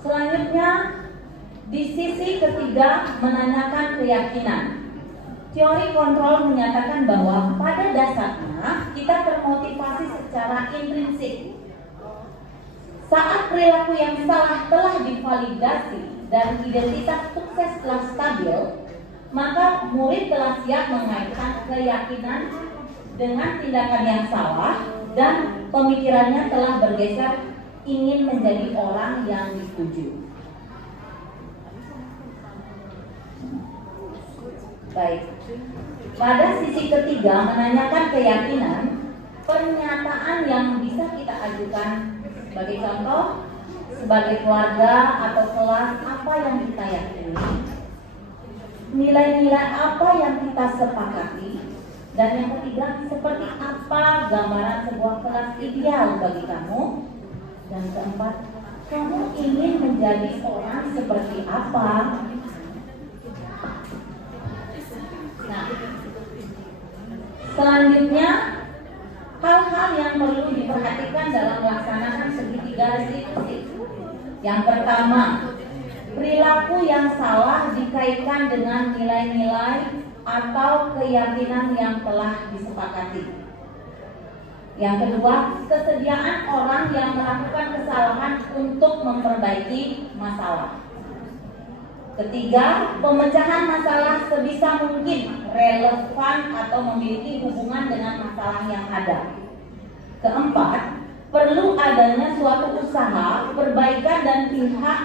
Selanjutnya, di sisi ketiga, menanyakan keyakinan. Teori kontrol menyatakan bahwa pada dasarnya kita termotivasi secara intrinsik. Saat perilaku yang salah telah divalidasi dan identitas sukses telah stabil, maka murid telah siap mengaitkan keyakinan dengan tindakan yang salah dan pemikirannya telah bergeser ingin menjadi orang yang dituju. Baik. Pada sisi ketiga, menanyakan keyakinan, pernyataan yang bisa kita ajukan sebagai contoh, sebagai keluarga atau kelas, apa yang kita yakini, nilai-nilai apa yang kita sepakati, dan yang ketiga, seperti apa gambaran sebuah kelas ideal bagi kamu, dan keempat, kamu ingin menjadi orang seperti apa. Nah, selanjutnya, hal-hal yang perlu diperhatikan dalam melaksanakan segitiga restitusi. Yang pertama, perilaku yang salah dikaitkan dengan nilai-nilai atau keyakinan yang telah disepakati. Yang kedua, kesediaan orang yang melakukan kesalahan untuk memperbaiki masalah. Ketiga, pemecahan masalah sebisa mungkin relevan atau memiliki hubungan dengan masalah yang ada. Keempat, perlu adanya suatu usaha perbaikan dan pihak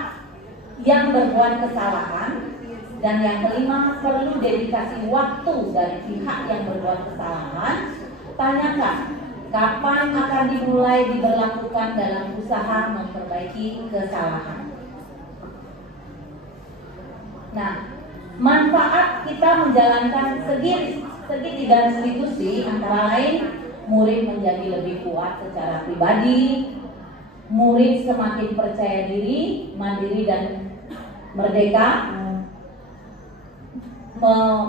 yang berbuat kesalahan. Dan yang kelima, perlu dedikasi waktu dari pihak yang berbuat kesalahan. Tanyakan, kapan akan dimulai diberlakukan dalam usaha memperbaiki kesalahan. Nah, manfaat kita menjalankan segitiga restitusi antara lain, murid menjadi lebih kuat secara pribadi, murid semakin percaya diri, mandiri dan merdeka,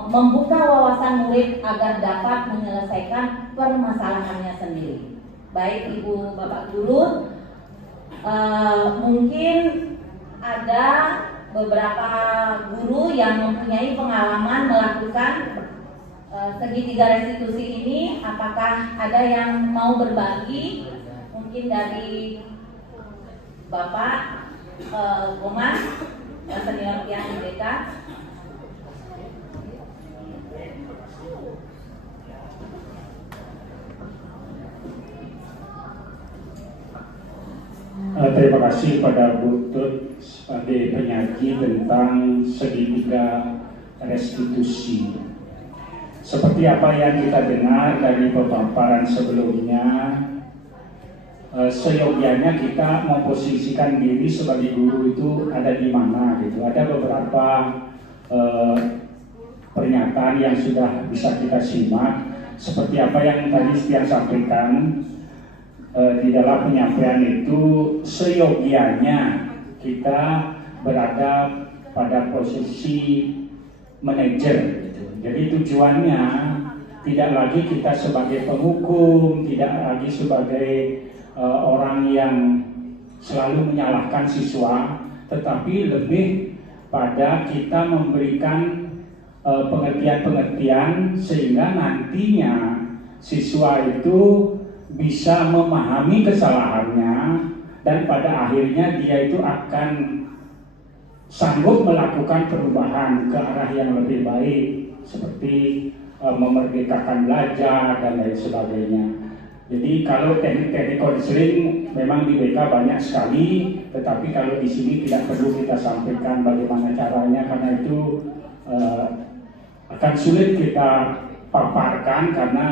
membuka wawasan murid agar dapat menyelesaikan permasalahannya sendiri. Baik Ibu Bapak Guru, mungkin ada beberapa guru yang mempunyai pengalaman melakukan segitiga restitusi ini. Apakah ada yang mau berbagi? Mungkin dari Bapak Goman, senior yang IBK. Terima kasih pada Bu Tut sebagai penyaji tentang segitiga restitusi. Seperti apa yang kita dengar dari pemaparan sebelumnya, seyogianya kita memposisikan diri sebagai guru itu ada di mana gitu. Ada beberapa pernyataan yang sudah bisa kita simak, seperti apa yang tadi Stian sampaikan. Di dalam penyampaian itu seyogianya kita berada pada posisi manajer gitu. Jadi tujuannya tidak lagi kita sebagai penghukum, tidak lagi sebagai orang yang selalu menyalahkan siswa, tetapi lebih pada kita memberikan pengertian-pengertian sehingga nantinya siswa itu bisa memahami kesalahannya dan pada akhirnya dia itu akan sanggup melakukan perubahan ke arah yang lebih baik, seperti memerdekakan belajar dan lain sebagainya. Jadi kalau teknik-teknik konseling memang di BK banyak sekali, tetapi kalau di sini tidak perlu kita sampaikan bagaimana caranya karena itu akan sulit kita paparkan karena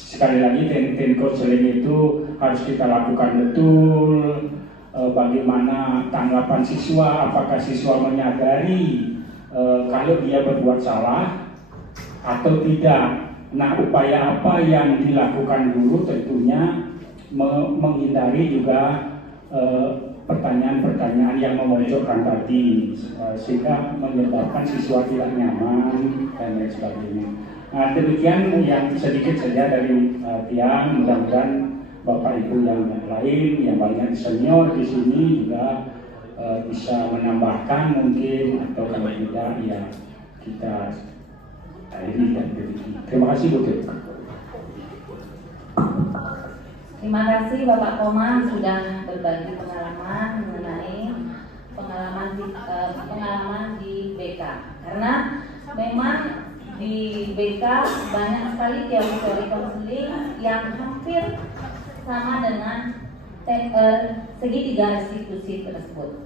sekali lagi teknik-teknik konseling itu harus kita lakukan betul. Bagaimana tanggapan siswa, apakah siswa menyadari kalau dia berbuat salah atau tidak. Nah, upaya apa yang dilakukan guru tentunya menghindari juga pertanyaan-pertanyaan yang memonjolkan tadi sehingga menyebabkan siswa tidak nyaman dan lain sebagainya. Nah, demikian yang sedikit saja dari Tiang. Mudah-mudahan Bapak Ibu yang lain yang banyak senior di sini juga bisa menambahkan mungkin, atau kalau tidak ya kita akhiri dan demikian. Terima kasih Bu. Terima kasih Bapak Komang sudah berbagi pengalaman mengenai pengalaman di BK. Karena memang di BK banyak sekali teori konseling yang hampir sama dengan segitiga restitusi tersebut.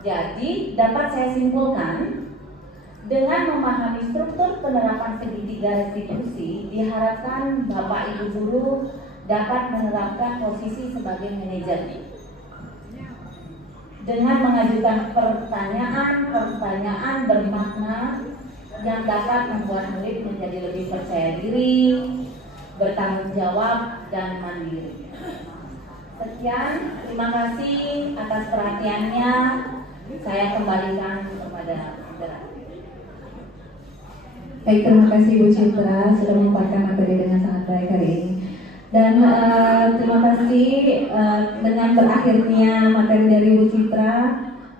Jadi dapat saya simpulkan, dengan memahami struktur penerapan segitiga restitusi, diharapkan Bapak Ibu guru dapat menerapkan posisi sebagai manajer. Dengan mengajukan pertanyaan bermakna yang dapat membuat murid menjadi lebih percaya diri, bertanggung jawab, dan mandiri. Sekian, terima kasih atas perhatiannya. Saya kembalikan kepada moderator. Baik, terima kasih Bu Citra sudah memaparkan materi dengan sangat baik hari ini. Dan terima kasih dengan berakhirnya materi dari Bu Citra,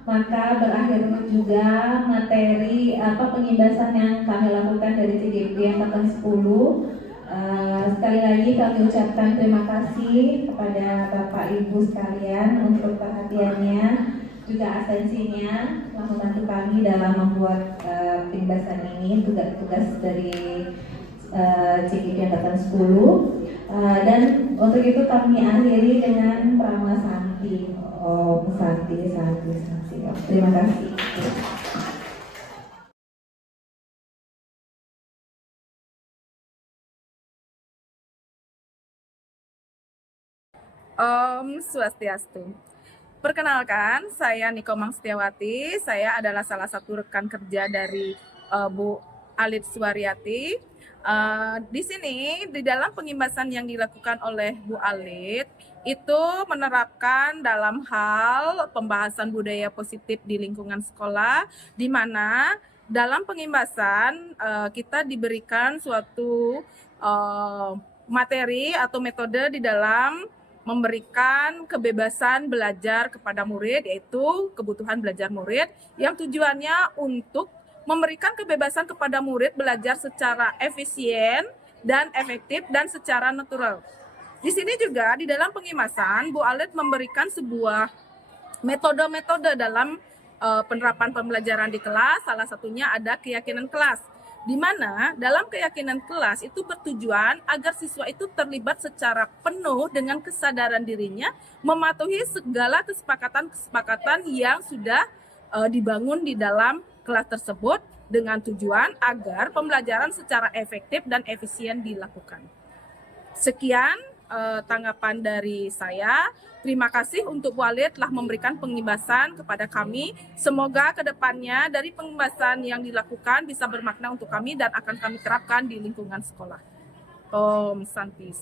maka berakhir juga materi pengimbasan yang kami lakukan dari CGP angkatan 10. Sekali lagi kami ucapkan terima kasih kepada Bapak Ibu sekalian untuk perhatiannya, juga atensinya telah membantu kami dalam membuat pembahasan ini, tugas-tugas dari CGP angkatan 10. Dan untuk itu kami akhiri dengan Prama Santi. Santi. Terima kasih. Om Swastiastu. Perkenalkan, saya Nikomang Setiawati. Saya adalah salah satu rekan kerja dari Bu Alit Suwaryati. Di sini, di dalam pengimbasan yang dilakukan oleh Bu Alit, itu menerapkan dalam hal pembahasan budaya positif di lingkungan sekolah, di mana dalam pengimbasan kita diberikan suatu materi atau metode di dalam memberikan kebebasan belajar kepada murid, yaitu kebutuhan belajar murid, yang tujuannya untuk memberikan kebebasan kepada murid belajar secara efisien dan efektif dan secara natural. Di sini juga di dalam pengimbasan, Bu Alit memberikan sebuah metode-metode dalam penerapan pembelajaran di kelas. Salah satunya ada keyakinan kelas, di mana dalam keyakinan kelas itu bertujuan agar siswa itu terlibat secara penuh dengan kesadaran dirinya, mematuhi segala kesepakatan yang sudah dibangun di dalam kelas tersebut dengan tujuan agar pembelajaran secara efektif dan efisien dilakukan. Sekian tanggapan dari saya. Terima kasih untuk Bu Alit telah memberikan pengimbasan kepada kami. Semoga kedepannya dari pengimbasan yang dilakukan bisa bermakna untuk kami dan akan kami terapkan di lingkungan sekolah. Om Santi.